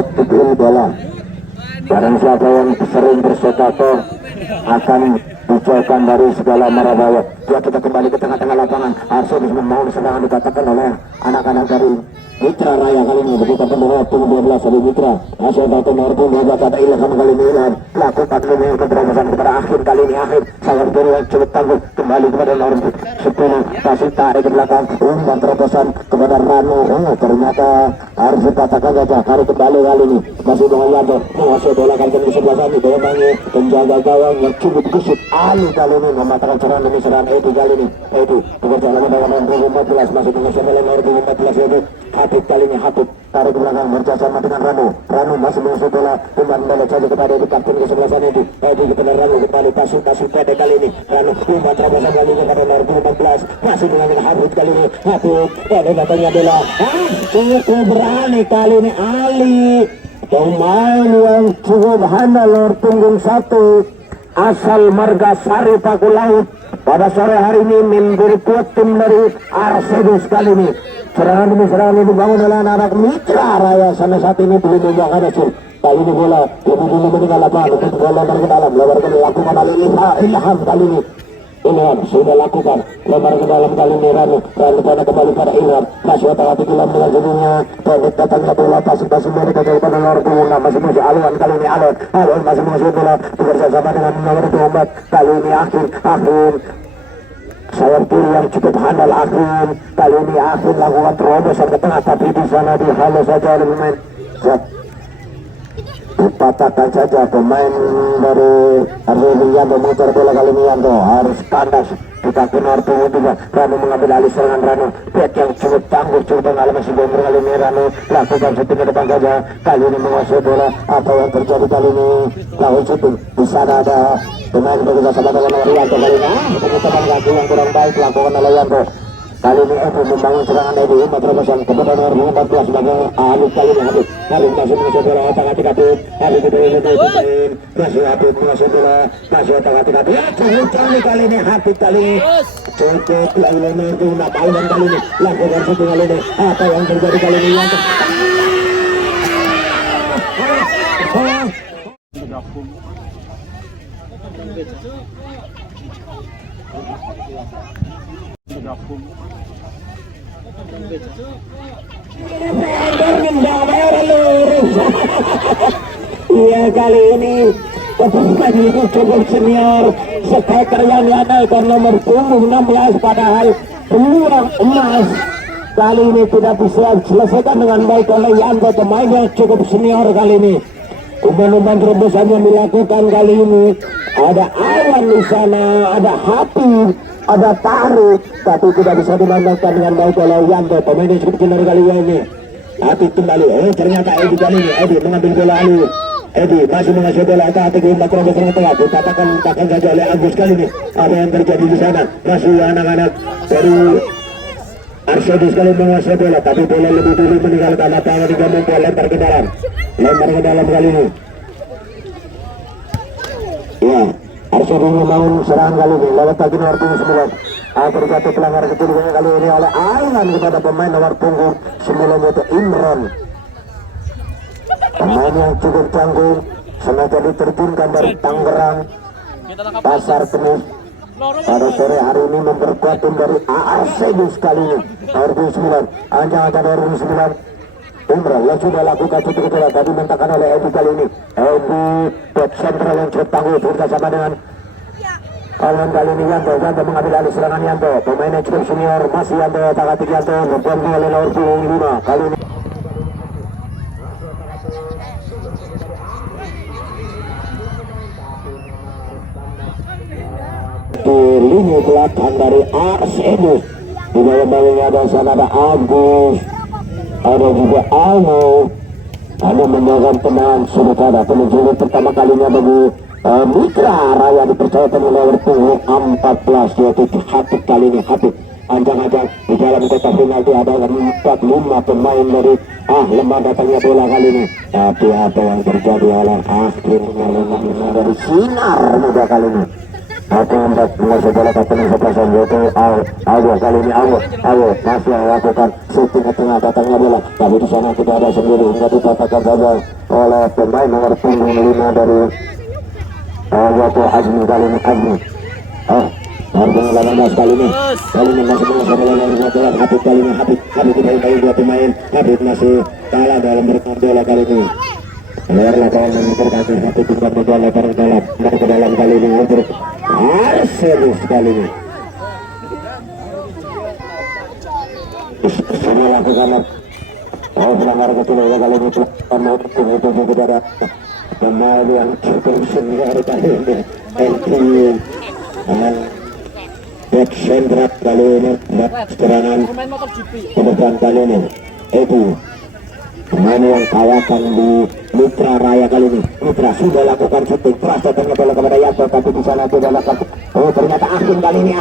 buat pukul bola. Barang siapa yang sering bersedekah akan dijauhkan dari segala mara bahaya. Ya, kita kembali ke tengah-tengah lapangan. Arsul mau serangan dikatakan oleh anak-anak dari Mitra Raya kali ini. Begitu pembawa tim 12 dari Mitra. Asal Batu Norbu juga kata Ilham kali ini Ilham lakukan ini keberangkatan kepada akhir kali ini akhir. Sayang dulu yang cukup tangguh kembali kepada Norbu 10 kasih tarik ke belakang umpan terobosan kepada Ranu. Ternyata harus dikatakan saja tarik kembali kali ini masih dengan Yanto menguasai bola kali ini sebelah kami Dewangi penjaga gawang yang cukup kusut Ali kali ini mematahkan serangan demi serangan Edi kali ini. Edi bekerja lagi dengan 2014 masih menguasai bola 2014 itu Hatip kali ini Hatip tarik ke belakang bersama dengan Ranu. Ranu masih menguasai bola umpan bola saja kepada Edi kapten ke sebelah sana Edi. Edi kepada Ranu kembali pasuk pendek kali ini Ranu umpan terobosan kali ini kepada 2014 masih dengan Hatip kali ini Hatip pada datangnya bola cukup berani kali ini Ali pemain yang cukup handal Lor punggung 1 asal Margasari Paku Laut pada sore hari ini memberi kuat tim dari Arsedus kali ini. Serangan demi serangan ini dibangun oleh anak Mitra Raya sampai saat ini belum membuahkan hasil. Kali ini bola lebih dulu meninggal lapangan untuk bola ke dalam lebar ke lakukan oleh Ilham kali ini. Ilham sudah lakukan lebar ke dalam kali ini Ranu pada kembali pada Ilham masih hati-hati dalam dengan jadinya pendek datangnya bola pasang-pasang mereka daripada Norbu masih Aluan kali ini Aluan masih menguasai bola bekerja sama dengan nomor 24 kali ini akhir sayap kiri yang cukup handal akhir kali ini akhir lakukan terobosan ke tengah tapi di sana dihalau saja oleh pemain dipatahkan saja pemain dari Arvin Yanto muter bola kali ini Yanto harus kandas kita ke Norbu juga Ranu mengambil alih serangan Ranu pet yang cukup tangguh cukup pengalaman si bomber kali ini Ranu lakukan syuting ke depan saja kali ini menguasai bola apa yang terjadi kali ini lawan syuting di sana ada pemain bekerja sama dengan Yanto kali ini penyetelan kaki yang kurang baik lakukan oleh Yanto kali ini Evo membangun serangan Edi umpan terobosan kepada nomor 14 sebagai Alif kali ini Habib masih menguasai bola otak-atik Habib Habib masih Habib menguasai bola masih otak-atik Habib cukup kali ini Habib kali ini cukup kali ini guna Paulan kali ini lakukan syuting kali ini apa yang terjadi kali ini yang iya kali ini pemain itu cukup senior striker yang diandalkan nomor punggung 16 padahal peluang emas kali ini tidak bisa selesaikan dengan baik oleh Yanto pemain yang cukup senior kali ini. Umpan-umpan terobosan yang dilakukan kali ini ada Awan di sana, ada Hati, ada Tarik, tapi tidak bisa dimanfaatkan dengan baik oleh Yanto pemain yang cukup senior kali ini. Hati kembali, ternyata Edi kali ini Edi mengambil bola Ali. Edi masih mengasih bola hati ke umpan terobosan ke tengah dikatakan saja oleh Agus kali ini apa yang terjadi di sana masih anak-anak dari Arsedus kali menguasai bola tapi bola lebih dulu meninggalkan lapangan digabung bola lempar ke dalam kali ini ya Arsedus membangun serangan kali ini lewat kaki nomor 9 terjatuh pelanggaran kecil kali ini oleh Aiman kepada pemain nomor punggung 9 yaitu Imron pemain yang cukup tangguh sengaja diterjunkan dari Tangerang Pasar Kemis pada sore hari ini memperkuat tim dari Arsedus kali ini nomor 9 anjang-anjang nomor 9 Imran yang sudah lakukan cukup kecil tadi mentakan oleh Edi kali ini Edi back sentral yang cukup tangguh bersama dengan kawan kali ini Yanto mengambil alih serangan Yanto pemain yang cukup senior masih Yanto tak Yanto dibantu oleh nomor 5 kali ini di lini belakang dari Arsedus di dalam ada sana ada Agus ada juga Alno ada menjaga tenang sudah ada penunjukan pertama kalinya bagi Mitra Raya dipercayakan oleh punggung 14 yaitu Hatip kali ini Hatip anjang-anjang di dalam kotak penalti ada 45 pemain dari lemah datangnya bola kali ini tapi apa yang terjadi oleh akhirnya dari Sinar muda kali ini Aku hendak menguasai bola kapten sepasan yaitu Awo kali ini Awo masih melakukan shooting ke tengah datangnya bola, tapi di sana tidak ada sendiri hingga dikatakan gagal oleh pemain nomor punggung 5 dari yaitu Azmi kali ini Azmi. Nomor 18 kali ini masih menguasai bola dengan Habib kali ini Habib tidak dua pemain, Habib masih kalah dalam bermain bola kali ini. Luar lapangan memikirkan satu tingkat bola lebar ke dalam kali ini untuk Arsenal kali ini. Sudah lakukan pelanggaran kecil ya kali ini mau tujuh kepada pemain yang cukup senior kali ini. Back center kali ini serangan ke depan kali ini itu pemain yang kawakan di Mitra Raya kali ini. Mitra sudah lakukan shooting keras datangnya bola kepada Yanto, tapi di sana tidak lakukan. Ternyata Agim kali ini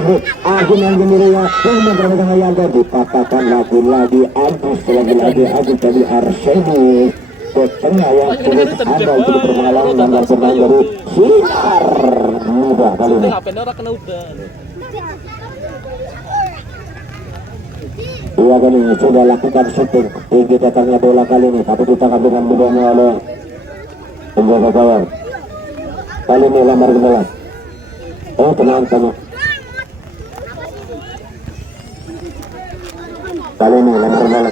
Agim yang sendirinya mencari dengan Yanto, dipatahkan lagi Agus lagi Agus dari Arsenal ke tengah yang cukup ada untuk berpengalaman dan bermain dari Sinar muda kali ini. Ia kali ini sudah lakukan shooting tinggi datangnya bola kali ini, tapi ditangkap dengan mudahnya oleh penjaga gawang. Kali ini lamar kendala. Tenang. Kali ini lamar kendala.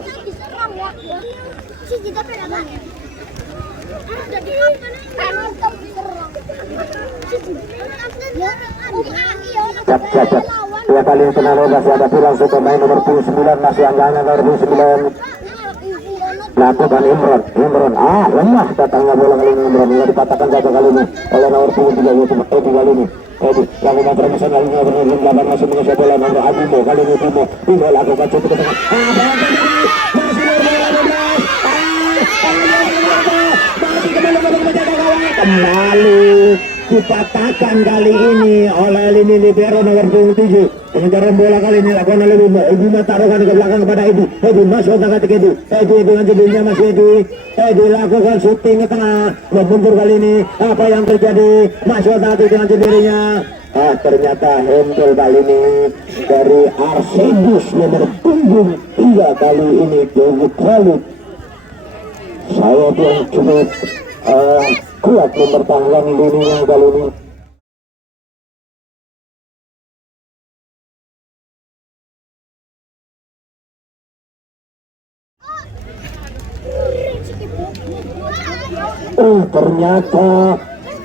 Cap. Dua kali yang kena masih ada langsung pemain nomor 9 masih anggaran nomor 9 lakukan Imron. Lemah datangnya bola kali ini Imron yang dipatahkan satu kali ini oleh nomor 3 yaitu Edi kali ini. Edi lakukan permasalahan kali ini berhubung lawan masih menguasai bola nomor Abimo kali ini Timo lakukan cukup ke tengah. Kembali dipatahkan kali ini oleh lini libero nomor 27. Pengejaran bola kali ini lakukan oleh Bima taruhkan ke belakang kepada Edi masuk otak atik Edi dengan jadinya masih Edi lakukan shooting ke tengah membuntur kali ini. Apa yang terjadi? Masuk otak atik dengan jadinya. Ternyata handle kali ini dari Arsenal nomor punggung 3 kali ini David Khalid. Saya pun cukup kuat mempertahankan lininya kali ini. Ternyata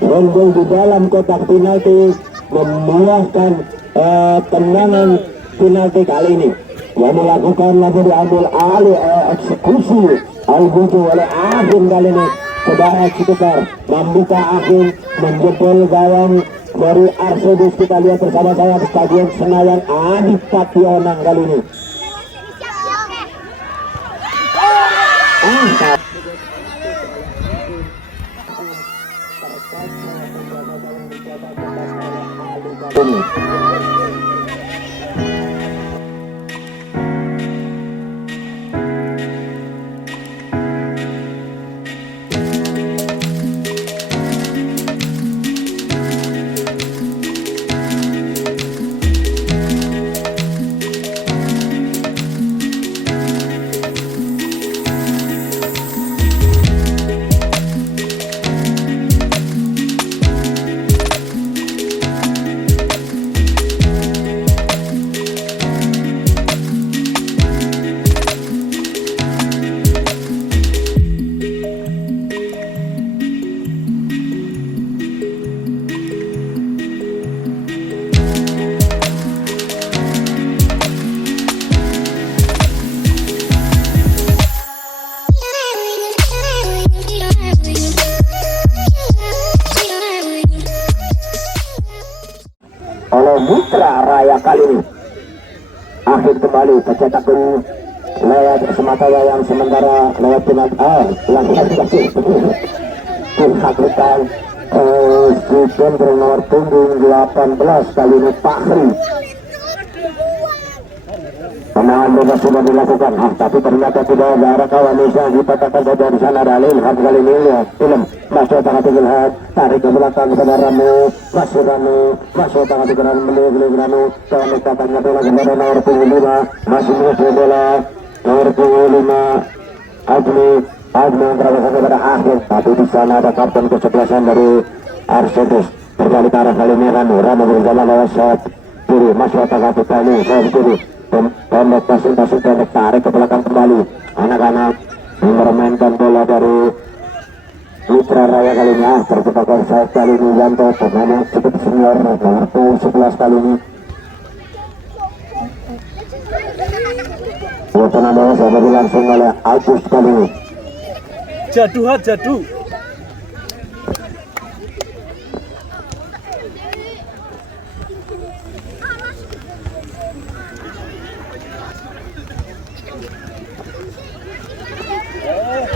handle di dalam kotak penalti membuahkan tendangan penalti kali ini. Yang dilakukan lagi diambil alih eksekusi Albujo oleh Agim kali ini. Saudara sekitar membuka Agim menjebol gawang dari Arsenal. Kita lihat bersama saya di Stadion Senayan Adipati Onang kali ini. Mitra Raya kali ini akhir kembali tercetak lewat semata yang sementara lewat penalti yang dikasih dihadirkan si Jenderal nomor punggung 18 kali ini Fahri. Tendangan bebas sudah dilakukan, tapi ternyata tidak ada arah kawan Indonesia dipatahkan saja di sana. Ada Ilham kali ini, Ilham masuk tengah Ilham, tarik ke belakang kepada Ranu, masuk tengah ke Ranu, tenik katanya bola kepada nomor 5, masih musuh bola nomor 5, Agni terlalu kepada akhir, tapi di sana ada kapten kesebelasan dari Arsetus. Berbalik ke arah kali ini Ranu berjalan lewat shot kiri, masuk tengah kali shot kiri. Pendek pasing pendek, tarik ke belakang kembali. Anak-anak mempermainkan bola dari Mitra Raya kali ini. Terjebak offside kali ini Yanto, pemain yang cukup senior nomor 11 kali ini. Tenang bola saya langsung oleh Agus kali ini. Jadu.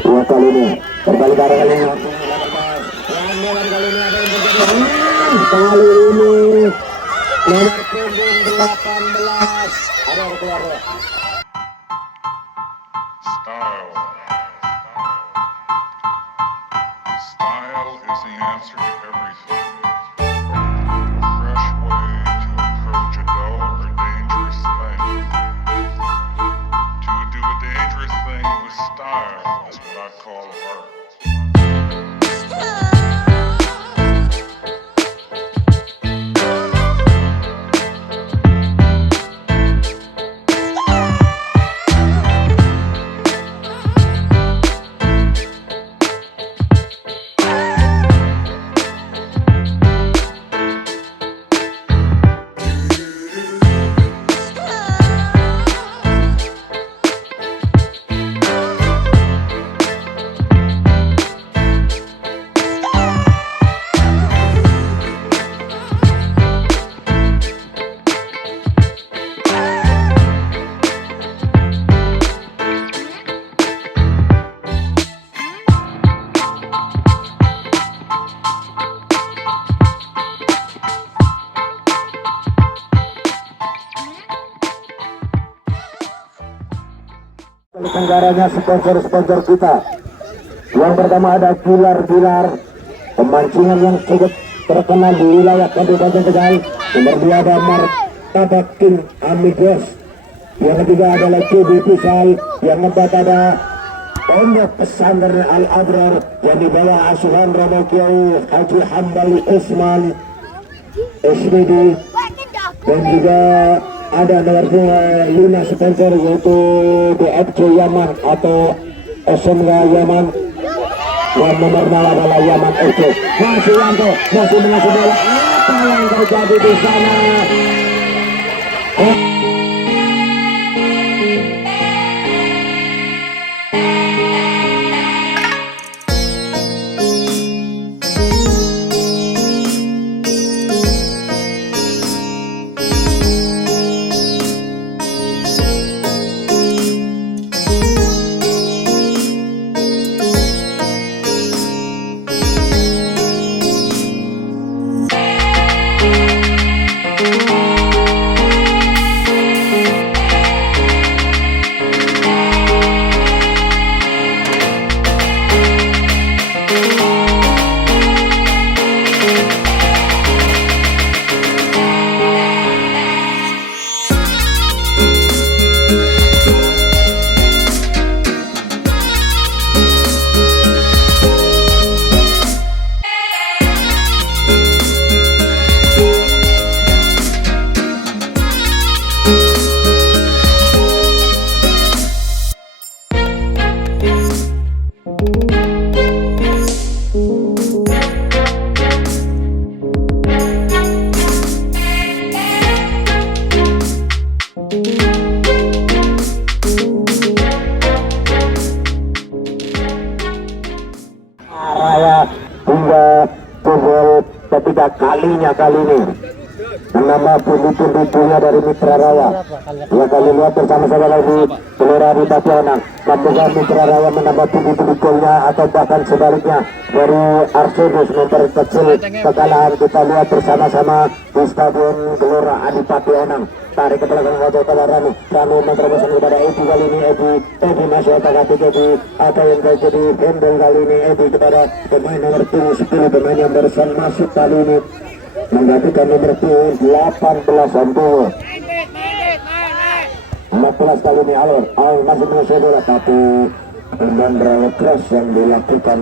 Dua kali ini kembali ke arah kali ini kali ini nomor punggung 18 ada keluar. Style is the answer to everything. A fresh way to approach a dull or dangerous thing. To do a dangerous thing with style is what I call art. Tenggaranya sponsor-sponsor kita. Yang pertama ada Gilar pemancingan yang cukup terkenal di wilayah Kabupaten Tegal. Nomor 2 ada Martabak King Amigos. Yang ketiga adalah CB Pisal. Yang keempat ada Pondok Pesantren Al Abrar yang dibawa asuhan Romo Kiai Haji Hambali Usman SBD, dan juga ada nomor 5 sponsor yaitu BFC Yaman atau SMK Yaman, dan nomor 0 adalah Yaman FC. Masih Yanto, masih mengasih bola. Apa yang terjadi di sana? Raya hingga pukul ketiga kalinya kali ini menambah pundi-pundinya dari Mitra Raya. Ya kali lihat bersama-sama lagi Gelora Bupati Onang. Apakah Mitra Raya menambah pundi-pundinya atau bahkan sebaliknya dari Arsedus memperkecil kekalahan. Kita lihat bersama-sama di Stadion Gelora Adipati Onang. Tarik ke belakang wajah Ranu meneroboskan kepada Edi kali ini. Edi masih otak-atik Edi, apa yang terjadi handle kali ini Edi kepada pemain nomor 10 pemain yang barusan masuk kali ini menggantikan nomor 18 Antuwo. 14 kali ini Alor masih menguasai bola, tapi dengan terlalu keras yang dilakukan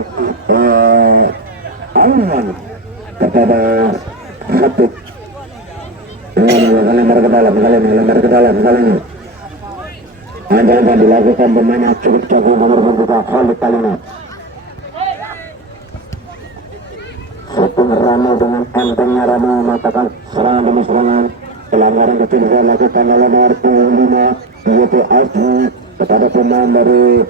Alman kepada Habib. Lempar ke dalam kali ini. Ada yang dilakukan pemain yang cukup jago nomor 2 Khalid kali ini. Setting Rano dengan entengnya Rano mengatakan serangan demi serangan. Pelanggaran kecil dilakukan oleh nomor 5 YPSG kepada pemain dari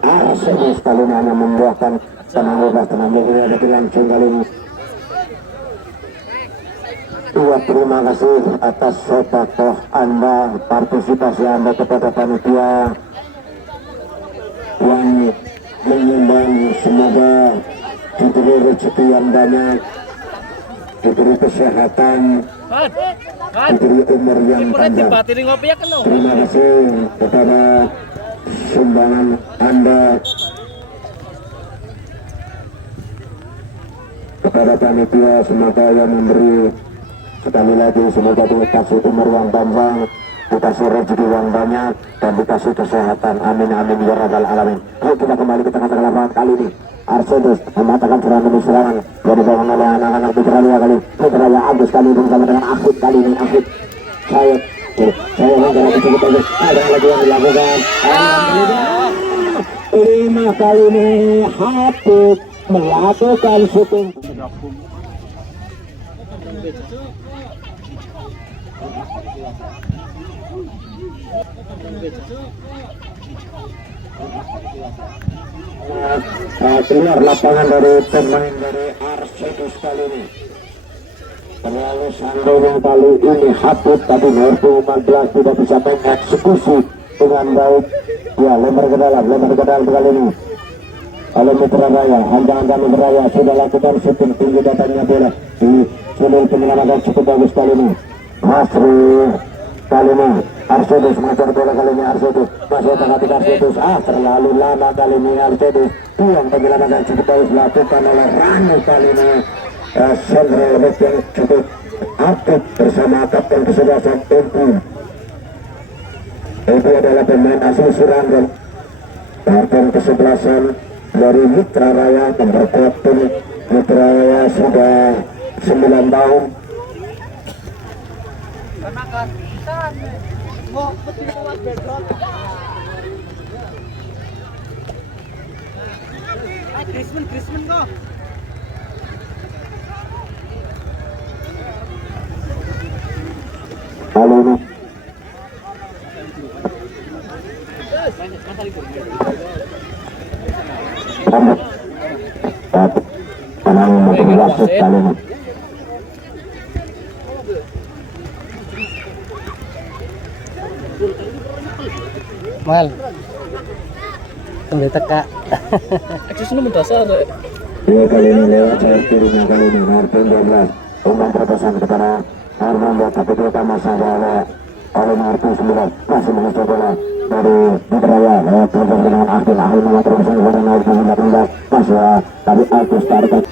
Arsenal kali ini hanya membuahkan tenang bebas ada langsung kali ini. Iya, terima kasih atas sedekah Anda, partisipasi Anda kepada panitia yang menyumbang. Semoga diberi rezeki yang banyak, diberi kesehatan, diberi umur yang panjang. Terima kasih kepada sumbangan Anda, kepada panitia. Semoga yang memberi sekali lagi, semoga dikasih umur yang panjang, dikasih rezeki yang banyak, dan dikasih kesehatan. Amin amin ya rabbal alamin. Yuk kita kembali ke tengah-tengah lapangan kali ini. Arsedus mematakan serangan demi serangan yang dibangun oleh anak-anak Mitra Raya kali. Mitra Raya Agus kali ini bersama dengan Afid kali ini. Afid saya mengenai cukup bagus. Ada lagi yang dilakukan. Alhamdulillah 5 kali ini Habib melakukan syuting. Keluar lapangan dari pemain dari Arsedus kali ini. Terlalu sandonya kali ini Habib tadi nomor 15 tidak bisa mengeksekusi dengan baik. Ya, lempar ke dalam kali ini. Oleh Mitra Raya, anda Mitra Raya sudah lakukan syuting tinggi datangnya bola di sudut penyelamatan cukup bagus kali ini. Masri kali ini Arsedus mengejar bola kali ini. Arsedus masih otak-atik Arsedus. Terlalu lama kali ini Arsedus. Yang penyelamatan cukup bagus dilakukan oleh Ranu kali ini. Central back yang cukup aktif bersama kapten kesebelasan Edi. Edi adalah pemain asal Suranggan, kapten kesebelasan dari Mitra Raya, memperkuat tim Mitra Raya sudah 9 tahun. Krismen kok. Kali ini tenang untuk wasit kali ini. Mal. Tembak teka. Akses nu mendasar. Dua kali ini lewat sayap kirinya kali ini nomor 12. Umpan terpesan kepada Armando, tapi terutama saja oleh nomor 9 masih mengejar bola dari Mitra Raya. Lewat terpesan dengan Ahil mengatur terpesan kepada nomor 18. Masih tadi Agus tarik.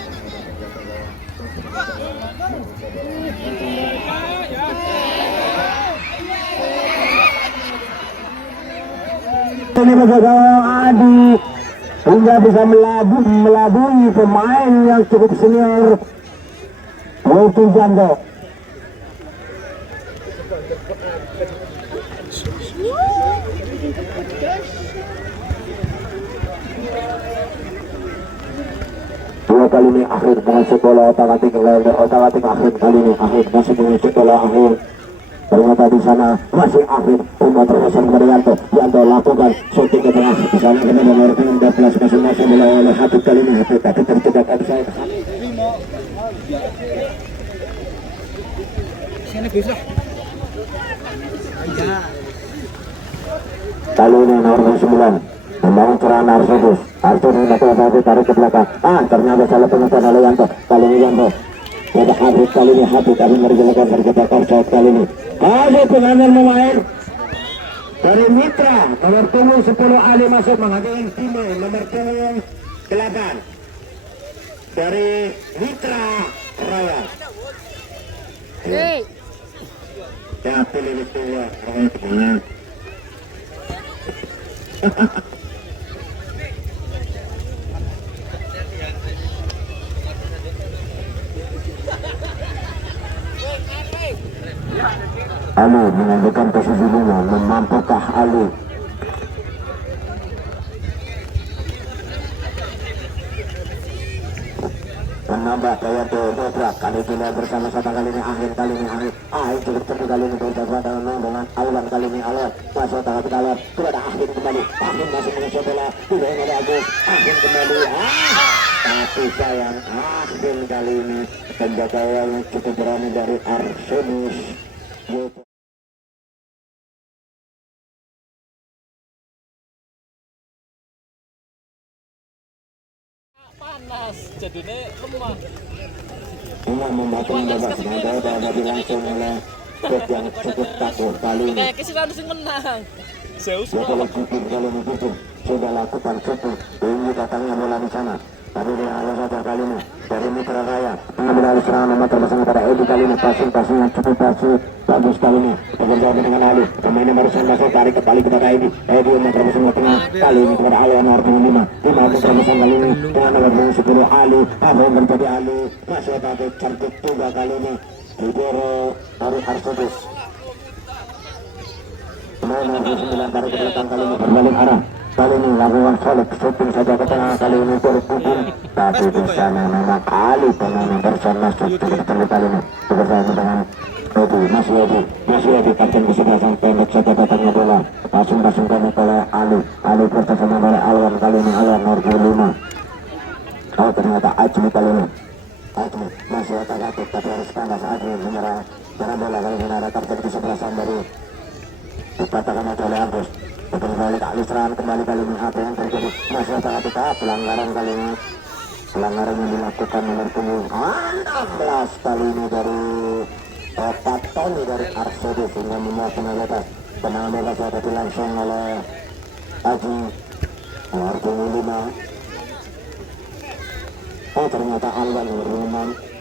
Ini menjaga Adi hingga bisa melabui pemain yang cukup senior Wilton Jando. Dua kali ini Akhir mengusut bola otak-atik Akhir kali ini Akhir masih mengusut bola Akhir. Ternyata di sana masih Akhir umpan terpesan kepada Yanto lakukan shooting ke tengah di sana kepada nomor 13 masing-masing bola oleh Habib kali ini. Habib tapi terjebak offside. Sini bisa. Kali ini nomor 9 membangun serangan Arsedus. Arsedus tapi tarik ke belakang. Ternyata salah pengukuran oleh Yanto. Kali ini Yanto. Ada Habib kali ini Habib kali merjelekan terjebak offside kali ini. Habib pengambil pemain dari Mitra nomor 10 Ali masuk menghadirkan Timo nomor 8 dari Mitra Raya. Ya pilih itu ya Raya. Ali mengambilkan posisi dulu, memampukah Ali? Menambah daya dobrak kali ini bersama-sama kali ini akhir kali ini cukup cepat kali ini bersama dengan Awan kali ini Awan masuk tangan kita Awan sudah ada akhir kembali akhir masih mengejar bola tidak ada Agus akhir kembali tapi sayang akhir kali ini penjaga yang cukup berani dari Arsedus. Panas, jadinya lemah. Ini membantu dari langsung oleh Bek yang cukup takut kali ini. Kayak kesini harus menang. Zeus Ya kalau jujur kalau begitu sudah lakukan satu ini datangnya bola di sana. Tapi dia harus saja kali ini dari Mitra Raya mengambil alih serangan nomor bersama pada Edi kali ini passing yang cukup bagus kali ini bekerjasama dengan Ali pemainnya barusan masuk tarik kembali kepada Edi nomor bersama tengah kali ini kepada Ali nomor 5 bersama kali ini dengan nomor 10 Ali apa yang terjadi Ali masuk tapi cantik juga kali ini Libero dari Arsedus nomor 9 tarik ke belakang kali ini berbalik arah. Kali ini lakukan solid shooting saja ke tengah kali ini berpukul tapi di sana memang kali pemain bersama cukup terlalu kali ini bersama dengan Edi masih Edi kapten kesebelasan pendek saja datangnya bola pasung kami oleh Ali bersama oleh Alwan kali ini Alwan nomor 5 ternyata Ajmi kali ini Ajmi masih otak-atik tapi harus panas Ajmi menyerang bola kali ini ada kapten kesebelasan dari dikatakan oleh Agus kembali ke aliran kembali kali ini apa yang terjadi masih kita pelanggaran kali ini pelanggaran yang dilakukan nomor 16 kali ini dari Patoni dari Arsedus sehingga membuat penalti tenang bebas tadi langsung oleh Aji nomor 5 ternyata Alwan nomor 5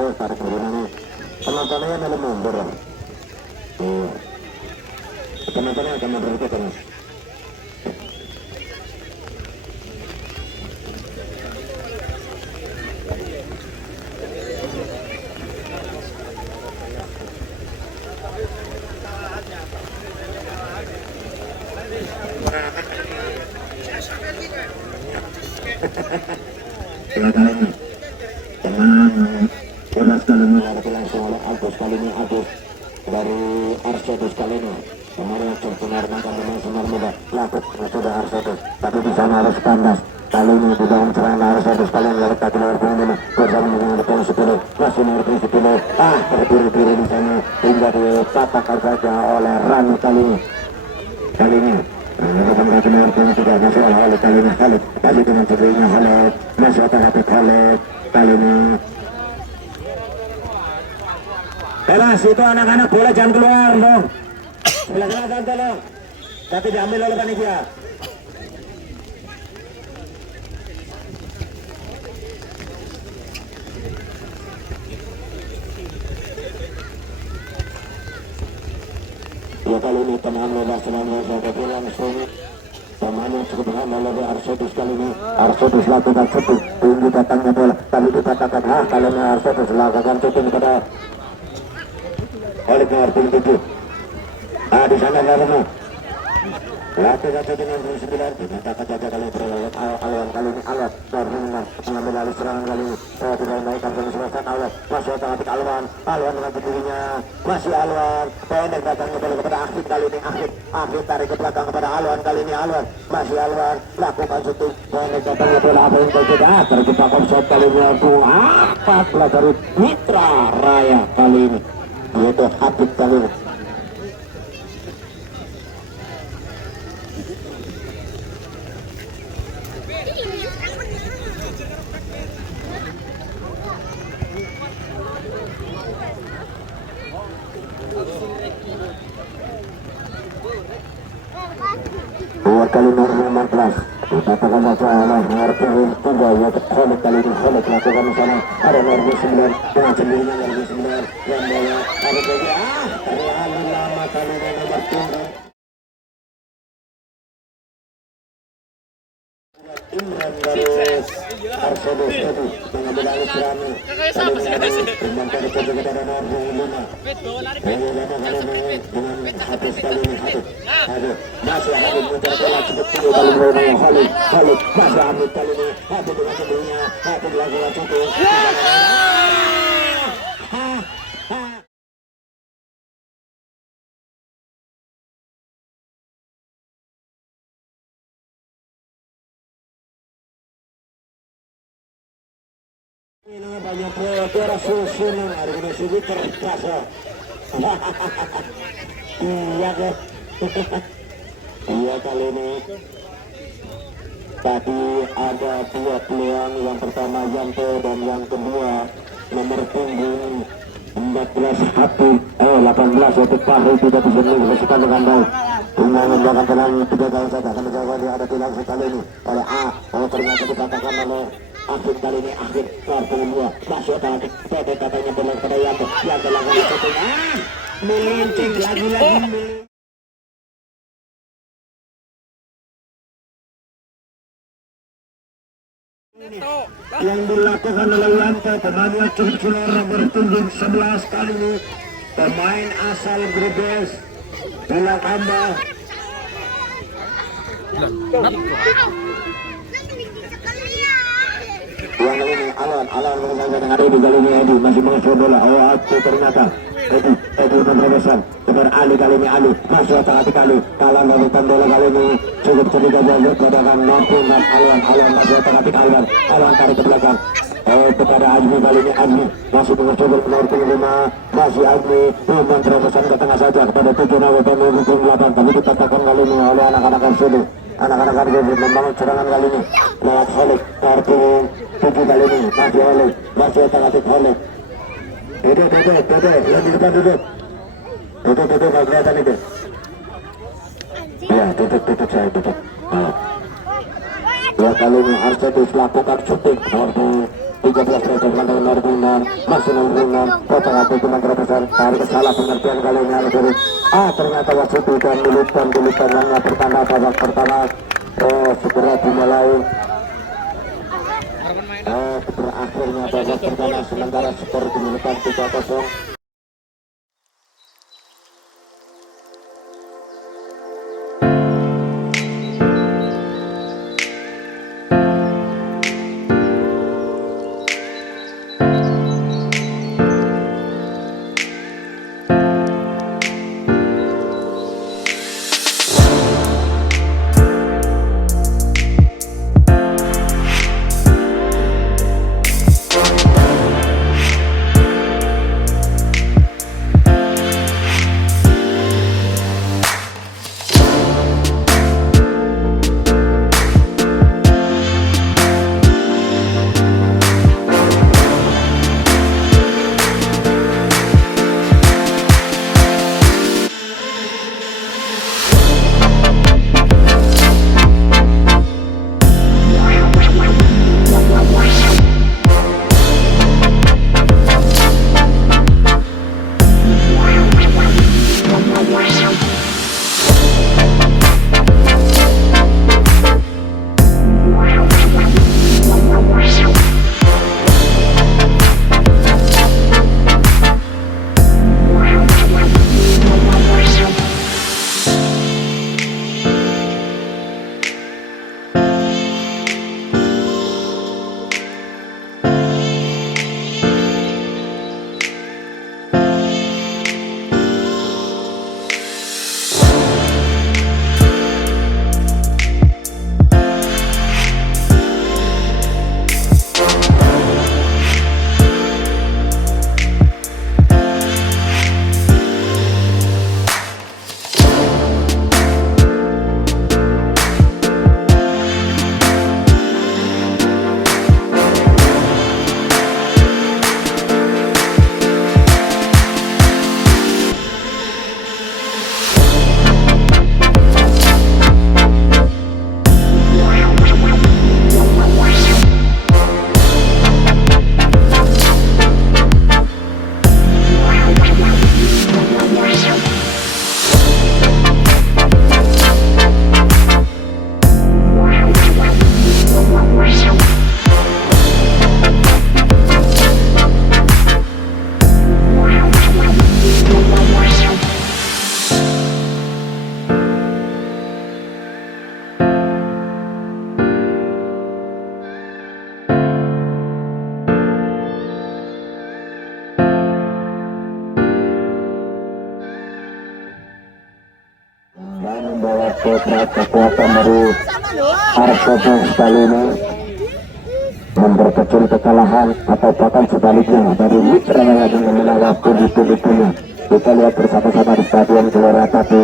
tarik bagaimana penontonnya malah mundur penontonnya akan mundur itu terus silakan ini dengan Bolas kali ini ada langsung oleh Agus kali ini Agus dari Arsedus kali ini kemarin benar makan dengan sinar muda lakuk sudah Arsedus tapi di sana harus kandas kali ini di dalam serangan Arsedus kali ini lewat kaki nomor 5 bersama dengan nomor 10 masih nomor 10 berdiri-diri di sana hingga dipatahkan saja oleh Rani kali ini melakukan kaki nomor 3 masih oleh kali ini Khalid kali dengan cedera Khalid masih otak-atik Khalid kali ini Belas itu anak-anak bola jangan keluar dong. Sebelah sana tolong. Tapi diambil oleh panitia. Dua kali ini tenang bebas tapi langsung pemain yang cukup berhasil oleh Arsedus kali ini. Arsedus lakukan shooting tinggi datangnya bola. Kali dikatakan kali ini Arsedus lakukan shooting pada oleh nomor 7 di sana karena Laki-laki dengan 9 dinyatakan jaga kali berlewat Alwan kali ini Alwan Norman mengambil alih serangan kali ini tidak menaikkan kali selesai Alwan masih otak Alwan dengan berdirinya masih Alwan pendek datang kembali kepada Akhid kali ini Akhid tarik ke belakang kepada Alwan kali ini Alwan masih Alwan lakukan syuting pendek datang kepada apa yang terjadi terjebak offside kali ini apa dari Mitra Raya kali ini yaitu Habib kali ini. Dua kali nomor 14 dikatakan saja oleh RPU 3 yaitu Khalid kali ini Khalid lakukan di sana ada nomor 9 dengan sendirinya nomor 9 yang bola ada saja terlalu lama kali ini nomor 7 Imran dari Arsenis itu mengambil alih serangan kembangkan ke kepada nomor 5 dengan Habis kali ini Habib masih Habib mencari bola cukup tinggi kali ini Khalid masih Habib kali ini Habib dengan sendirinya Habib lakukan syuting ini banyak proyek susunan hari ini sudah terpaksa iya kan iya kali ini tadi ada 2 peluang yang pertama Yanto dan yang kedua nomor punggung 14 Habib 18 yaitu Fahri tidak bisa menyelesaikan dengan baik dengan menjaga tenang 3 kali saja akan menjaga dia ada tilang sekali ini oleh ternyata dikatakan oleh Akhir kali ini Akhir kedua masuk tadi PT katanya benar pada Yanto yang lakukan syuting melincing lagi-lagi yang dilakukan oleh Yanto pemain Cuncunor nomor punggung 11 kali ini pemain asal Brebes bila tambah yang kali ini Alwan bersama dengan Edi kali ini Edi masih mengejar bola ternyata Edi menerobosan kepada Ali kali ini Ali masuk hati kali kalau melakukan bola kali ini cukup curiga jauh kedatangan Norman Alwan masuk hati Alwan tarik ke belakang kepada Azmi kali ini Azmi masih mengejar bola nomor 5 masih Azmi menerobosan ke tengah saja kepada 7 nomor 8 tapi ditetapkan kali ini oleh anak-anak Arsene anak-anak Arsene membangun serangan kali ini lewat Khalid kartu 7 kali ini masih otak-atik Khalid duduk yang di depan duduk gak kelihatan itu ya duduk saya duduk dua kali ini Arsene melakukan syuting nomor 13 nomor 6 masih nomor 6 otak-atik dengan terbesar tarik salah pengertian kali ini Arsene ternyata wasit dan dulutan yang pertama babak pertama segera dimulai berakhirnya babak pertama sementara skor dimiliki 3-0. membawa potret kekuatan dari Arsodos kali ini memperkecil kekalahan atau bahkan sebaliknya dari Mitra Jaya dengan menang waktu di pundi-pundi. Kita lihat bersama-sama di Stadion Gelora Tapi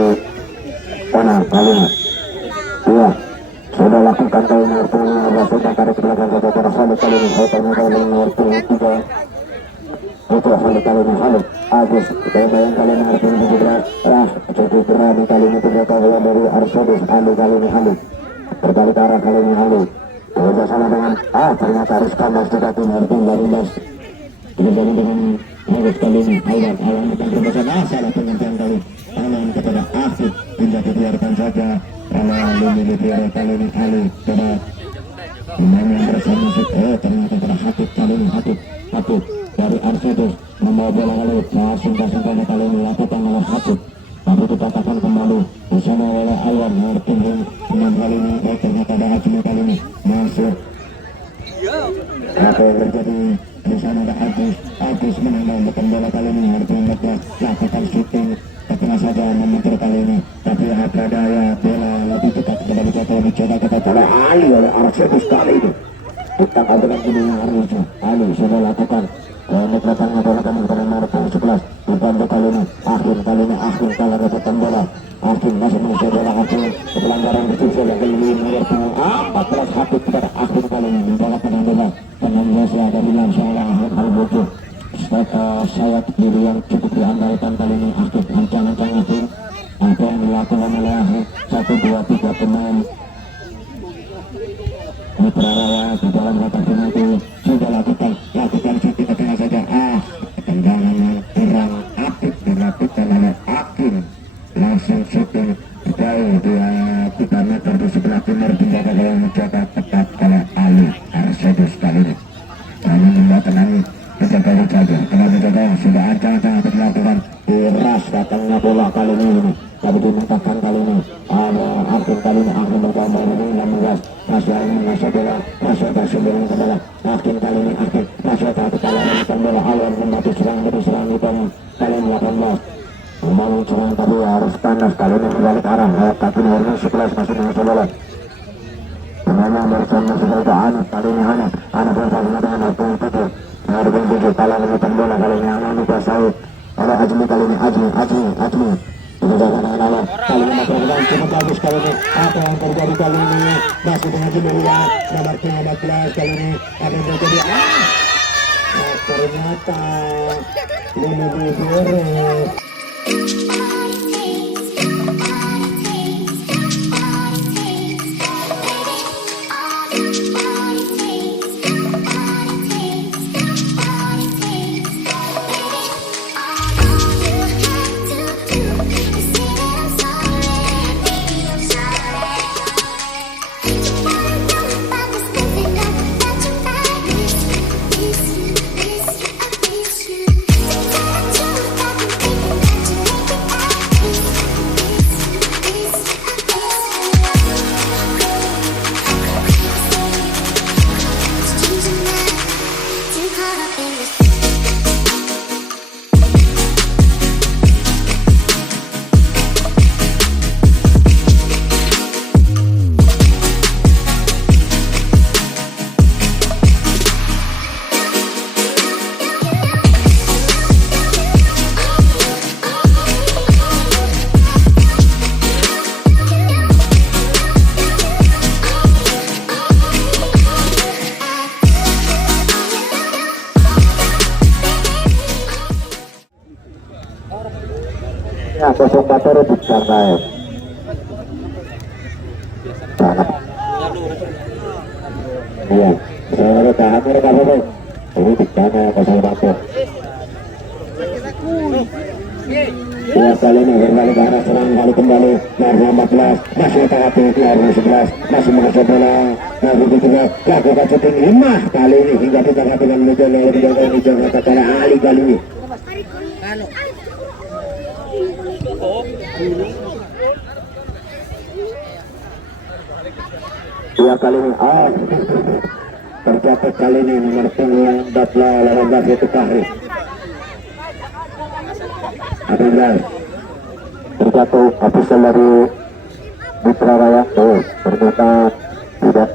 Tanah kali ini. Iya, sudah lakukan kali ini sudah tarik ke belakang saja Khalid kali ini. Saya tanya kali ini nomor 3 itu Khalid kali ini. Khalid Agus bayang kali ini nomor 17 cukup berani kali ini penjagaan dari Arsodos. Ali kali ini Khalid berbalik arah kali ini Khalid bersama dengan ternyata Rizkan Mas juga tim Harpun dari Mas bersama dengan Agus kali ini Awan akan berbahasa salah penyampaian kali Awan kepada Afid hingga dibiarkan saja oleh Lili Libiara kali ini Ali kepada pemain yang bersama ternyata kepada Hatib kali ini Hatib dari Arsodos membawa bola kali singkat-singkatnya kali ini lakukan oleh Hatib tapi dikatakan kembali bersama oleh Awan bertemu dengan kali ini ternyata ada Ajmi kali ini masuk apa yang terjadi di sana ada Agus menembakkan bola kali ini harus lakukan shooting tengah saja memutar kali ini tapi apa daya bola lebih dekat kepada mencoba kepada Ali oleh Arsodos kali ini kita dengan ini harusnya Ali sudah lakukan Nekratangnya bola kami kepada nomor 11 dibantu kali ini Akhir kalah dapat bola Akhir masih mencoba bola Akhir pelanggaran bersisa yang kali ini nomor 14 Hatib kepada Akhir kali ini membawa pada bola penanggulangan dari langsung oleh Akhir Al-Bojo sayap kiri yang cukup diandalkan kali ini Akhir ancang-ancang Akhir apa yang dilakukan oleh Akhir 1, 2, 3 pemain Mitra Raya di dalam kotak penalti sudah lakukan shooting ke tengah saja tendangan yang kurang apik dilakukan oleh Akhir langsung shooting jauh dia 3 meter di sebelah timur penjaga gawang mencoba tepat oleh Ali Arsodos kali ini namun membuat Ali penjaga saja karena penjaga sudah ancang-ancang dilakukan keras datangnya bola kali ini tapi dimintakan kali ini Akhir kali ini Akhir mencoba ini 16 masuk bola masuk bola ke bola Akhir kali ini Akhir masuk satu kali menekan bola Awan membantu serang di tengah kali ini 18 membangun serang tapi harus panas kali ini berbalik arah tapi nomor 11 masih dengan bola pemainnya bersama sebagai Anas kali ini Anas bersama dengan Harpun 7 kali menekan bola kali ini Anas dikuasai oleh Ajmi kali ini Ajmi kali ini program cukup bagus kali ini apa yang terjadi kali ini masih dengan Jumuriyah nomor 15 kali ini apa yang terjadi ternyata Lili Libiara ya kosong baterai di sana iya saya tahan mereka ini di sana kosong baterai ya kali ini kembali ke arah serang kembali nomor 14 masih TKP nomor 11 masih mengajar bola nomor 3 lakukan shooting 5 kali ini hingga ditangkap dengan mudah oleh penjaga hijau kata Ali kali ini dua kali ini tercapai kali ini nomor punggung 18 itu Kahri 18 terjatuh official dari Mitra Raya. Oh, ternyata tidak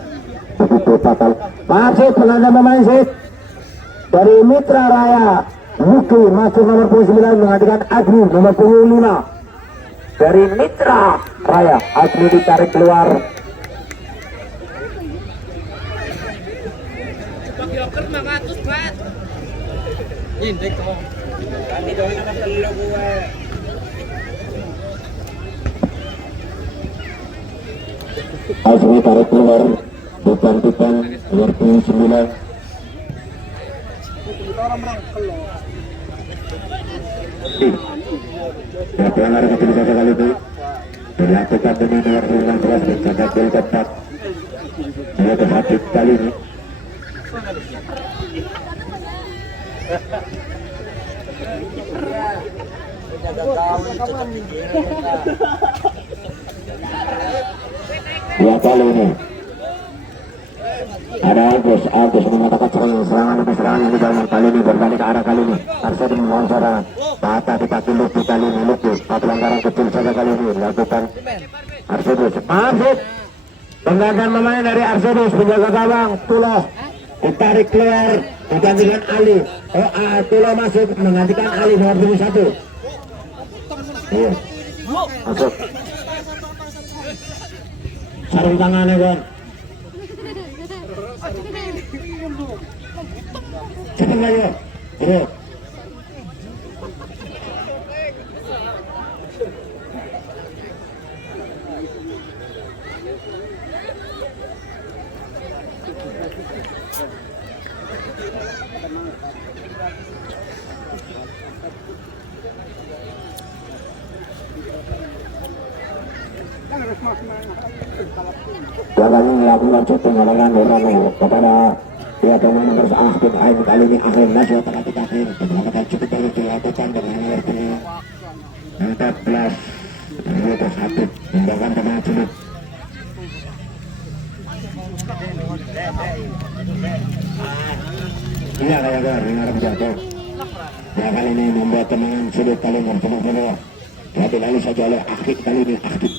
begitu fatal. Masih penanda pemain sih dari Mitra Raya. Luki masuk nomor punggung 9 menggantikan Agni nomor punggung 5 dari Mitra Raya. Agni ditarik keluar. Yoker 500 bat. Indek kok. Ganti dong anak telo gue. Agni tarik keluar. Bukan nomor punggung 9. Ya, pelanggaran keputusan kali itu dilakukan dengan nomor 16 mencatat gol keempat. Dia berhasil kali ini. Dua kali ini ada Agus mengatakan serangan yang dibangun kali ini berbalik ke arah kali ini. Arsadi memohon serangan patah di kaki Luki kali ini. Luki pelanggaran kecil saja kali ini dilakukan Arsedus. Masuk penggantian pemain dari Arsedus, penjaga gawang Tuloh ditarik keluar menggantikan Ali. Tuloh masuk menggantikan Ali nomor 21. Iya masuk sarung tangannya kan. Cepat ayo, bro. Jangan melakukan syuting dengan Nurano kepada dia pemain nomor Ahmad Ain kali ini akhir nasib terakhir melakukan cukup baik dilakukan dengan nomor 14 nomor 1 menjaga pemain sulit. Iya kayak dengar jatuh. Ya kali ini membuat pemain sulit kali ini nomor 2 diambil saja oleh Akhid kali ini. Akhid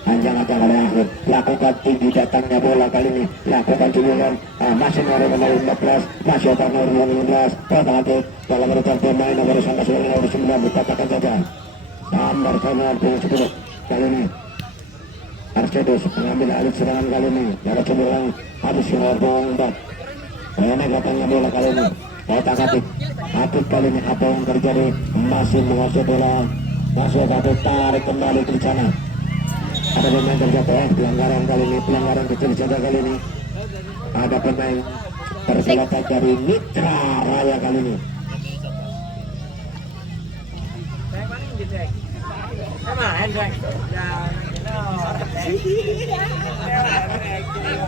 panjang akan oleh Akhid, lakukan tinggi datangnya bola kali ini, lakukan julukan masih nomor 15, masih otak nomor 15, Akhid dalam merupakan pemain nomor 19 nomor 9 dikatakan saja nomor 10 kali ini Arsedus mengambil alih serangan kali ini dapat julukan habis nomor 4. Ini datangnya bola kali ini otak Akhid kali ini apa yang terjadi, masih menguasai bola, masih Akhid tarik kembali ke sana. Ada pemain terjatuh, pelanggaran kali ini, pelanggaran kecil saja kali ini. Ada pemain tergeletak dari Mitra Raya kali ini.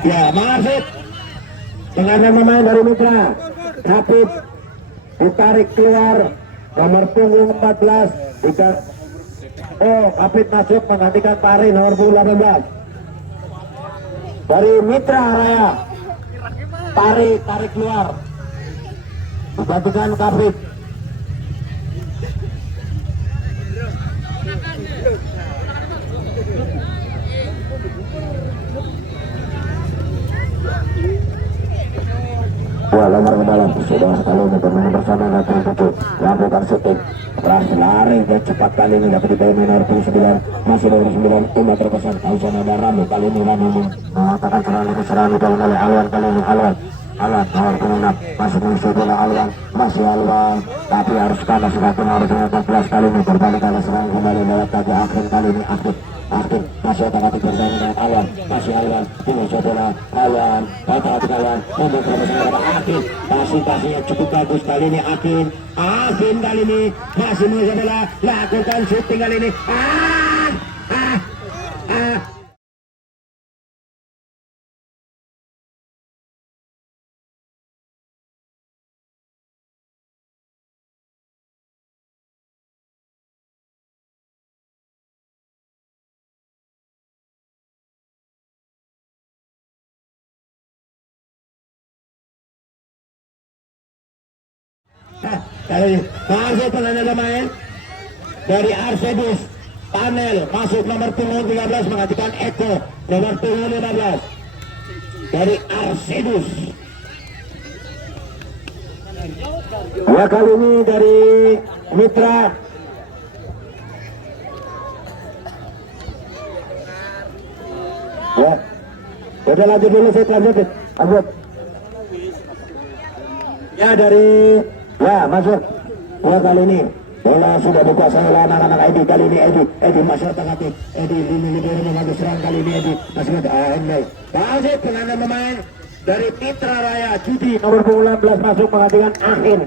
Ya, masuk pengadaan pemain dari Mitra. Habib ditarik keluar nomor punggung 14 Habib masuk menggantikan Pari nomor 18 dari Mitra Raya. Pari tarik keluar menggantikan Habib. Dua nomor ke dalam sudah sekali ini bermain bersama Nathan Tujuh lakukan syuting keras lari dan cepat kali ini dapat dibawa nomor 9 masih nomor 9 umat terpesan Ausana dan Rami kali ini Rami mengatakan serangan dibangun oleh Alwan kali ini Alwan nomor 6 masih mengisi bola Alwan masih Alwan tapi harus kalah sebagai nomor 14 kali ini berbalik kali serangan kembali lewat kaki Akhir kali ini Akhir masih otak-atik bersaing dengan Alwan masih Alwan mengisi bola Alwan otak-atik Alwan nomor terpesan kepada Akhir pasnya cukup bagus kali ini Akhir kali ini masih mengisi bola lakukan syuting kali ini kali ini masuk penanda pemain dari Arsedus Panel masuk nomor punggung 13 menggantikan Eko nomor punggung 15 dari Arsedus. Ya kali ini dari Mitra. Ya, udah lanjut dulu, lanjut. Ya dari, ya masuk. Ya kali ini bola sudah dikuasai oleh anak-anak Edi. Kali ini Edi masuk tengah hati. Edi libero membantu serang kali ini Edi masih ada. Masuk penanda pemain dari Mitra Raya Judi nomor 16 masuk menggantikan Akhir.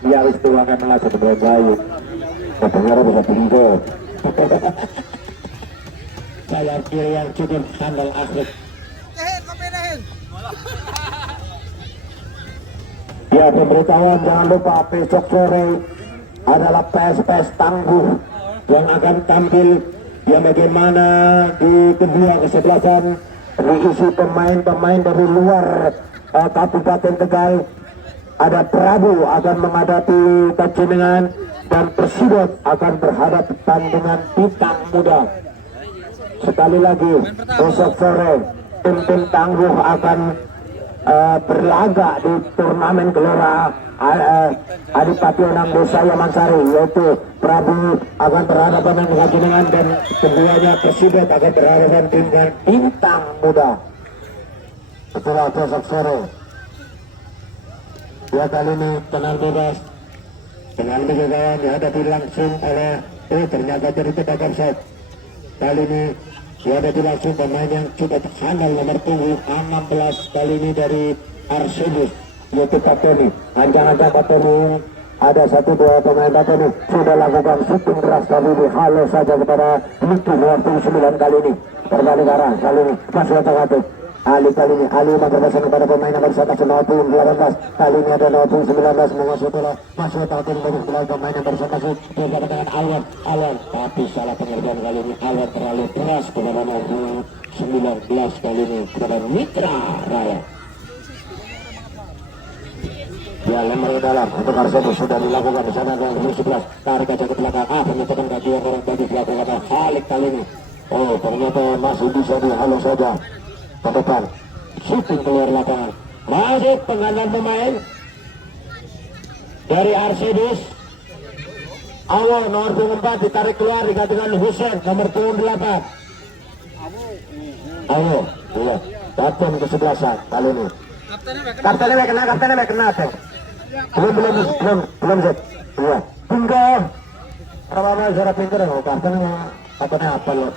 Dia harus tuangkan melas sebagai bayu. Katanya bisa tinggi. Sayap kiri yang cukup handal Akhir. Ya, pemberitahuan jangan lupa besok sore adalah PSPS tangguh yang akan tampil yang bagaimana di kedua kesebelasan diisi pemain-pemain dari luar Kabupaten Tegal. Ada Prabu akan menghadapi Tajenengan dan Persidot akan berhadapan dengan Bintang Muda. Sekali lagi besok sore tim-tim tangguh akan berlaga di turnamen gelora Adipati Onang Desa Yamansari, yaitu Prabu akan berhadapan dengan Tajenengan dan keduanya Persidot akan berhadapan dengan Bintang Muda. Setelah besok sore, dua kali ini kenal bebas dengan kegawalan dihadapi langsung oleh ternyata jadi pedagang set. Kali ini dihadapi langsung pemain yang cukup handal nomor punggung 16 kali ini dari Arsedus, yaitu Patoni. Ancang-ancang Patoni, ada 1-2 pemain Patoni sudah lakukan shooting keras kali ini. Halo saja kepada Niki nomor 9 kali ini. Berbalik arah kali ini masih otak-atik. Ali kali ini, Ali memperbaiki kepada pemain nomor 1 nomor 18. Kali ini ada nomor 19 menguasai bola. Masih otak-atik bagi pemain nomor 1 bersama dengan Alwan. Tapi salah pengerjaan kali ini. Alwan terlalu keras kepada nomor 19 kali ini kepada Mitra Raya. Ya, lempar ke dalam untuk Arsedus sudah dilakukan di sana dengan nomor 11. Tarik aja ke belakang. Penyetokan kaki orang bagi belakang kata Halik kali ini. Oh, ternyata masih bisa dihalo saja ke depan. Shooting keluar lapangan. Masuk pengandan pemain dari Arsedus. Awal nomor 4 ditarik keluar digantikan Husen nomor 8. Awal, iya. Kapten ke-11 kali ini. Kaptennya kena. Belum Zed. Iya. Tinggal. Pertama secara pintar loh. Kaptennya apa loh?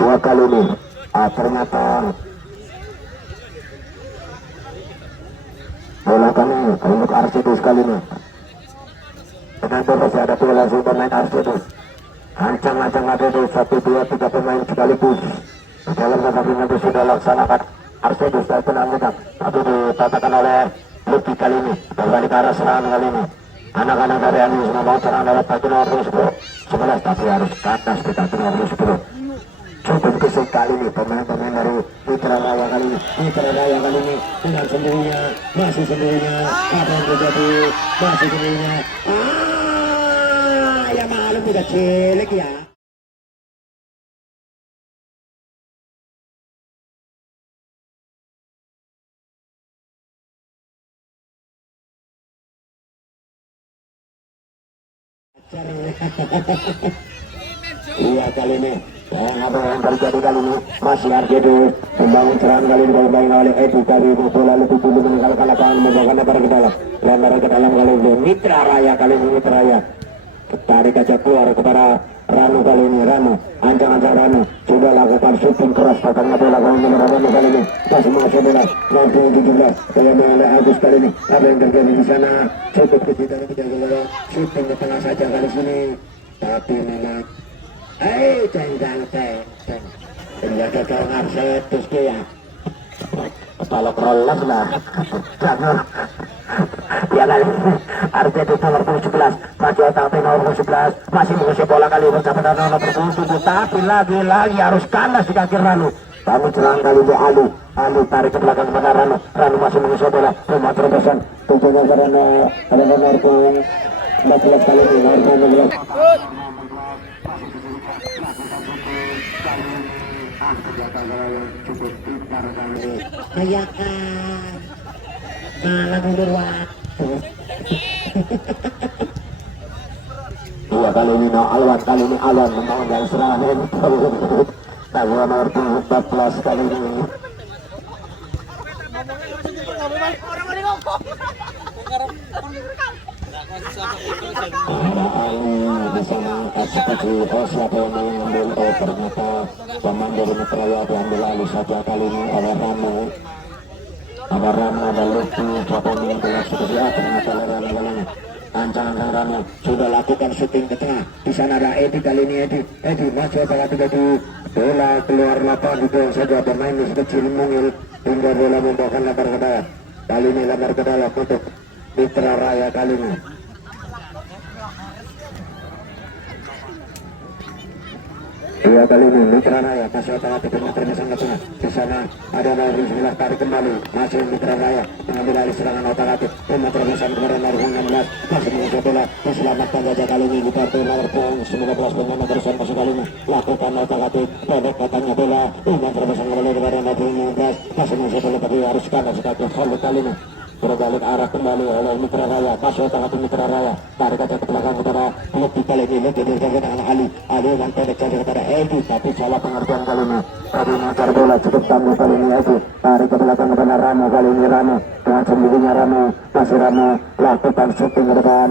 Dua kali ini. Ternyata bola kali untuk Arsedus kali ini. Dengan bebas ada langsung pemain Arsedus. Ancang-ancang ada 1-2-3 pemain sekaligus. Dalam kata itu sudah laksanakan Arsedus dan penanggutan. Tapi ditatakan oleh Lupi kali ini. Kembali ke arah serangan kali ini. Anak-anak dari Anies mau serang lewat bagi nomor 11. Tapi harus kandas di kaki nomor 10. Cukup kesik kali ini pemain-pemain dari Mitra Raya kali ini. Dengan sendirinya, masih sendirinya. Apa yang terjadi? Masih sendirinya. Ya malam udah cilik ya. Iya kali ini. Apa yang terjadi kali ini? Masih Arsedus membangun serangan kali ini dibangun oleh Edi kali ini. Bola lebih dulu meninggalkan lapangan membawa lebar ke dalam. Lebar ke dalam kali ini. Mitra Raya kali ini Mitra Raya. Tarik aja keluar kepada Ranu kali ini. Ancang-ancang Ranu sudah lakukan shooting keras. Katanya bola kali ini Ranu kali ini masih menguasai bola. Nomor 17 kali oleh Agus kali ini. Apa yang terjadi di sana? Cukup kejutan menjaga bola. Shooting ke tengah saja kali sini. Tapi memang ceng. Penjaga gawang Arsedus ya. Kalau rolas lah. Jangan. Ya kali Arsedus nomor 17 masih otak nomor 11 masih menguasai bola kali bersama dengan nomor 7. Tapi lagi harus kandas di kaki Ranu. Kami serangan kali ini Ali tarik ke belakang kepada Rano masih mengusir bola, rumah terobosan tujuannya karena ada nomor pun 14 kali ini nomor 16. Kayakan malah mundur waktu. Dua kali ini kali ini Alwan membangun dari serangan ini. Tahu nomor 14 kali ini. Ada Ali di sana seperti siapa yang mengambil ternyata pemain dari Metraya diambil alih saja kali ini oleh Ramo. Ada Ramo dan Lutfi siapa yang mengambil seperti ternyata oleh Ramo. Ancaman sang Ramo sudah lakukan syuting ke tengah. Di sana ada Edi kali ini Edi masuk pada di bola keluar lapangan dibuang saja pemain kecil mungil hingga bola membawakan lebar ke dalam. Kali ini lebar ke dalam untuk Mitra Raya kali ini. Dua kali ini Mitra Raya masih otak dengan termisan ke tengah. Di sana ada nomor 19 tarik kembali masih Mitra Raya mengambil alih serangan otak atik. Rumah termisan kepada nomor 16 masih mengusir bola diselamatkan saja kali ini di kartu nomor 19 dengan terusan masuk kali ini lakukan otak atik pendek katanya bola. Rumah termisan kembali kepada nomor 15 masih mengusir bola tapi harus kanan sekali kali ini. Berbalik arah kembali oleh Mitra Raya masuk otak atik Mitra Raya tarik aja ke belakang kepada Lutfi kali ini Lutfi dijaga dengan Ali yang pendek saja kepada Edi tapi salah pengertian kali ini. Tadi mengejar bola cukup tangguh kali ini Edi tarik ke belakang kepada Ramo kali ini Ramo dengan sendirinya Ramo masih Ramo lakukan shooting ke depan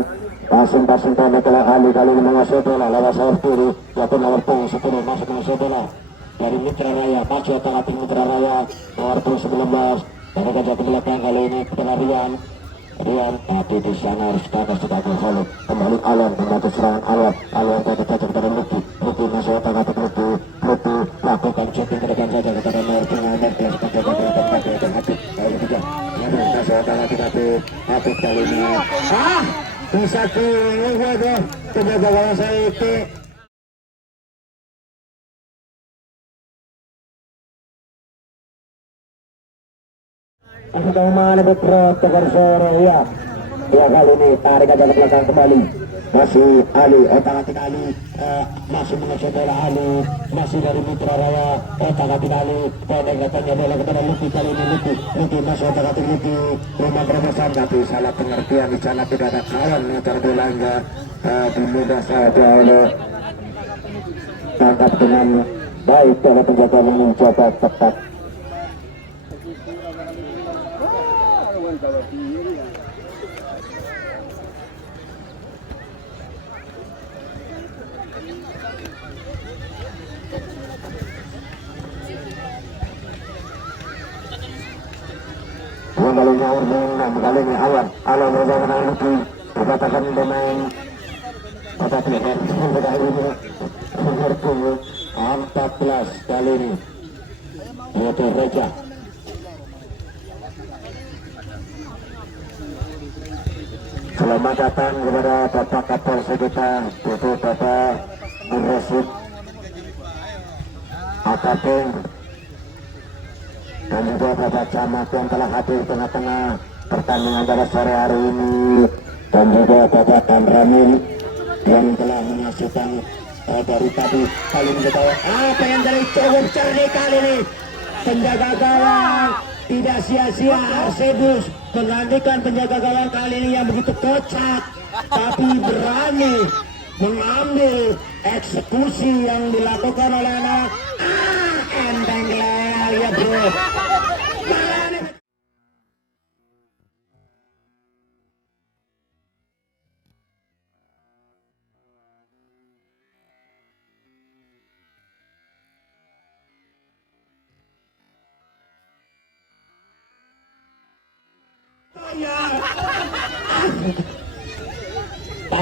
passing pendek oleh Ali kali ini menguasai bola lewat sayap kiri yaitu nomor 10 masuk menguasai bola dari Mitra Raya masuk otak atik Mitra Raya nomor 19 tarik aja ke belakang kali ini kepada Rian tapi di sana harus kata sebagai Hollywood kembali Alwan membantu serangan Alwan tadi cacat kepada Lutfi masuk otak atik Lutfi lakukan shooting ke depan saja kepada nomor 19 penjaga ke depan kaki dan Habib kali ketiga masuk otak atik Habib kali ini bisa tuh penjaga gawang saya itu sudah mana betrot tegar sore ya kali ini tarik aja ke belakang kembali masih Ali otak atik Ali masih mengusir bola Ali masih dari Mitra Raya otak atik Ali pendek katanya bola kepada Lutfi kali ini Lutfi masih otak atik Lutfi rumah terobosan tapi salah pengertian di sana tidak ada kawan mengejar bola hingga dimudah saja oleh tangkap dengan baik oleh penjaga menjaga tepat. Dua kalinya Urban, kalinya Alwan berubah dengan Lutfi dikatakan pemain otak leher nomor 14 kali ini yaitu Reja. Selamat datang kepada Bapak Kapolsek kita, yaitu Bapak Mursid AKP dan juga Bapak Camat yang telah hadir tengah-tengah pertandingan pada sore hari ini dan juga Bapak Kamramil yang telah menyaksikan dari tadi kali ini kita apa yang dari cukup cerdik kali ini penjaga gawang tidak sia-sia Arsebus menggantikan penjaga gawang kali ini yang begitu kocak tapi berani mengambil eksekusi yang dilakukan oleh anak enteng ya bro.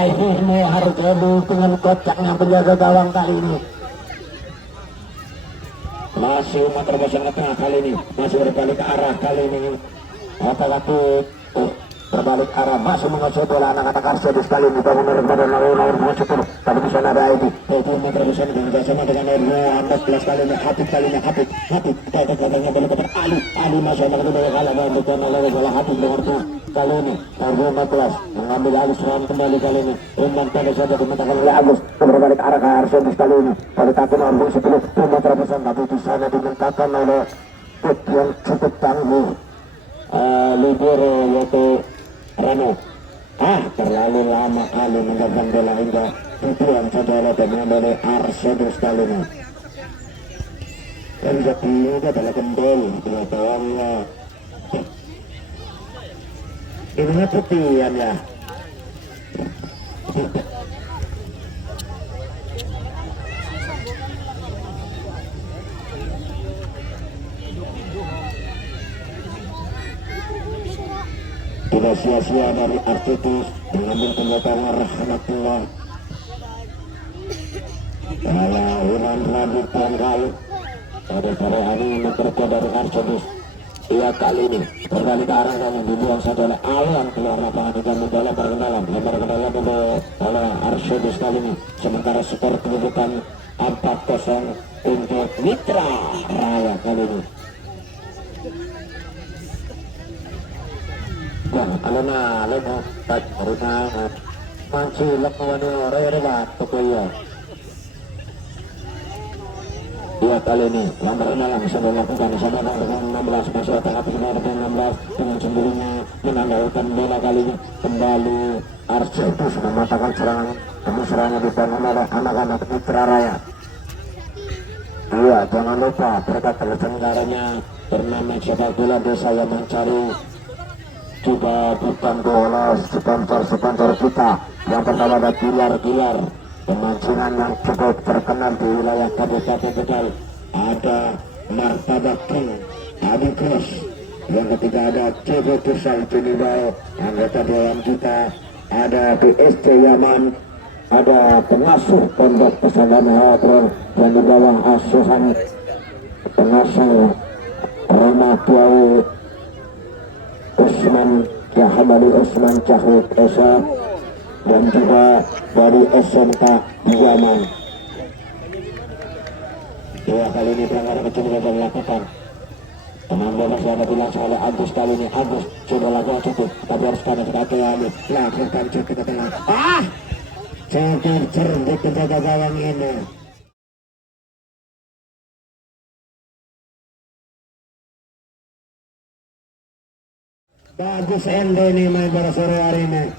Ini harus lebih dengan kocaknya penjaga gawang kali ini. Masih umat terobosan ke tengah kali ini, masih berbalik ke arah kali ini. Otak-atik berbalik arah masih menguasai bola anak-anak Arsedus kali ini bangun daripada nomor menguasai tapi di sana ada Edi meter di sana dengan jasanya dengan nomor 14 kali ini Habib katanya boleh kepada Ali masih ada kedua kalah dan bukan oleh bola Habib nomor 2 kali ini nomor 14 mengambil alih serangan kembali kali ini umpan pendek saja dimintakan oleh Agus berbalik arah ke Arsedus kali ini pada kaki nomor 10 meter pesan tapi di sana dimintakan oleh yang cukup tangguh libero yaitu Rano terlalu lama kali menggabung bola hingga tujuan saja oleh pemain dari Arsedus kali ini dan juga adalah kembali pengetahuannya ini putihan ya tidak sia-sia dari Arsedus mengambil penyetangan rahmatullah lahiran lanjut tanggal pada sore hari ini bekerja dari Arsedus ia kali ini berbalik ke arah dan dibuang saja oleh Alan keluar lapangan dan membawa lembar ke dalam oleh Arsedus kali ini sementara skor kedudukan 4-0 untuk Mitra Raya kali ini. Alena tak karena manci lakukan raya tokoya. Dua kali ini lambar dalam sudah lakukan sama dengan 16 masuk tengah dengan 16 dengan sendirinya menandalkan bola kali ini kembali Arsedus mematahkan serangan di tangan oleh anak-anak Mitra Raya. Iya, jangan lupa berkat terselenggaranya bernama sepak bola desa yang mencari juga bukan bola sponsor kita. Yang pertama ada Gilar pemancingan yang cukup terkenal di wilayah Kabupaten Tegal. Ada Martabak King Adi Kros. Yang ketiga ada Cobo Tusal Tunibau anggota Dewan kita. Ada BSC Yaman. Ada pengasuh Pondok Pesantren Hadron yang di bawah asuhan pengasuh Roma Kiai Usman Jahamali Usman Cahud Esa dan juga dari SMK Yaman. Ya, kali ini pelanggaran kecil sudah dilakukan. Teman bola sudah dilangsung oleh Agus kali ini. Agus sudah lakukan cukup, tapi harus karena sekali lakukan cukup ke tengah. Cepat cerdik penjaga gawang ini. Bagus Ende ini main pada sore hari ini.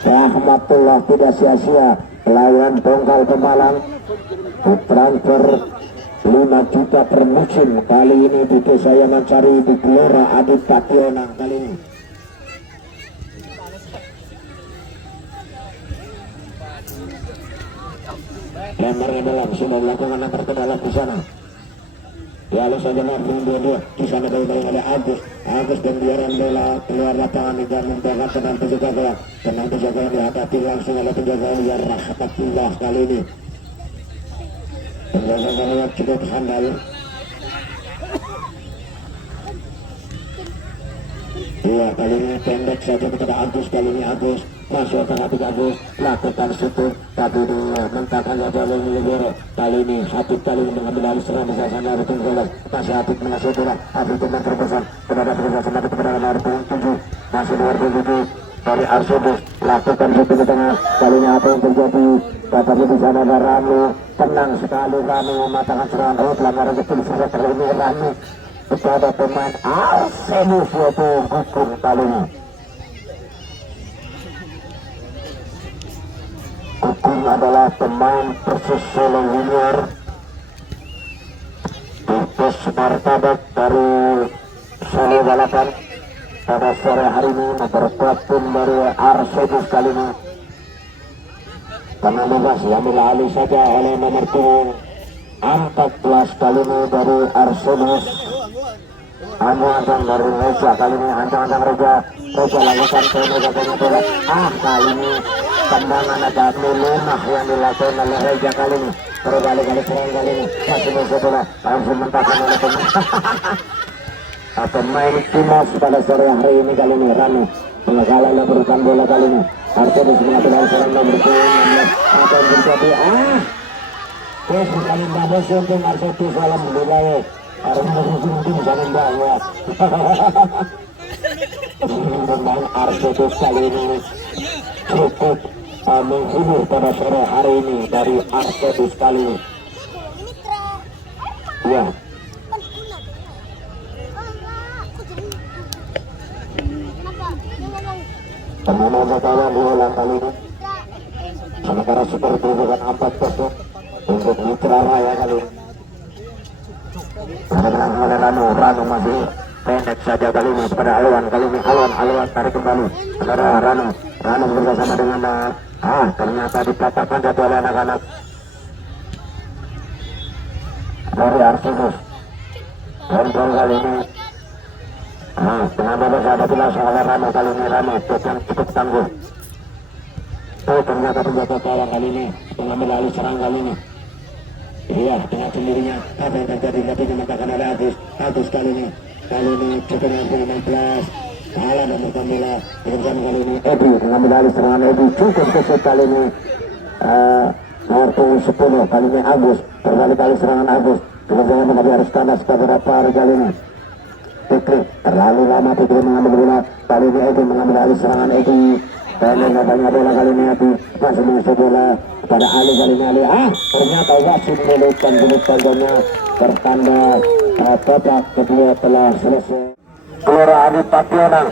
Rahmatullah tidak sia-sia lawan Tongkal Pemalang transfer 5 juta per musim kali ini di Desa Yamansari di Gelora Adit Pationang kali ini. Lembarnya dalam sudah dilakukan antar ke dalam di sana. Ya lalu saja langsung dua di sana dari ada Agus dan biaran bola keluar lapangan dan membawa tenang penjaga yang dihadapi langsung oleh penjaga yang rahmatullah kali ini. Penjaga yang cukup handal. Iya kali ini pendek saja kepada Agus kali ini Agus masuk ke hati Agus lakukan syuting tapi mentahkan saja oleh Libero kali ini Habib kali ini mengambil alih serangan di sana betul bola masih Habib mengasih bola Habib dengan terpesan kepada perusahaan kepada nomor 7 masih nomor 7 dari Arsedus lakukan syuting ke tengah kali ini apa yang terjadi tetapi di sana ada Rami tenang sekali Rami mematahkan serangan pelanggaran kecil sisa terlalu Rami kepada pemain Arsedus yaitu hukum kali ini. Hukum adalah pemain Persis Solo Junior Titus Martabak dari Solo Balapan pada sore hari ini bergabung dari Arsedus kali ini. Karena bebas diambil alih saja oleh nomor 14 kali ini dari Arsedus. Ancang dari Reja kali ini ancang Reja lakukan ke Reja bola. Kali ini tendangan ada melemah yang dilakukan oleh Reja kali ini. Berbalik kali serangan kali ini masih bola langsung mentahkan oleh pemain. pemain timnas pada sore hari ini kali ini Rano menggagal memberikan bola kali ini. Arsedus mengambil serangan nomor 16 akan menjadi terus kali babos untuk Arsedus dalam budaya harus mungkin jangan bawa pemain Arsedus kali ini cukup menghibur pada sore hari ini dari Arsedus kali ini. Ya, pemain bertahan diulang kali ini. Sementara seperti bukan 4-0 untuk Mitra Raya kali ini. Rano masih pendek saja kali ini pada Alwan kali ini. Alwan tarik kembali kepada Rano bersama dengan ternyata dikatakan jatuh oleh anak-anak dari Arsedus. Kontrol kali ini dengan bebas ada dilangsung oleh Rano kali ini. Rano yang cukup tangguh. Ternyata penjaga gawang kali ini mengambil alih serang kali ini. Iya, dengan sendirinya apa yang terjadi tapi dimatakan oleh Agus kali ini cukup dengan 16 kalah nomor 9 dengan kali ini Edi mengambil alih serangan. Edi cukup kesut kali ini nomor 10 kali ini Agus kali serangan Agus dengan mengambil harus tandas beberapa hari kali ini. Fikri terlalu lama Fikri mengambil bola kali ini. Edi mengambil alih serangan. Edi dan banyak bola kali ini Edi masih mengisi bola pada Ali kali ini. Ternyata wasit melukkan bulut tandanya bertanda babak kedua telah selesai. Kelora Adi Pationang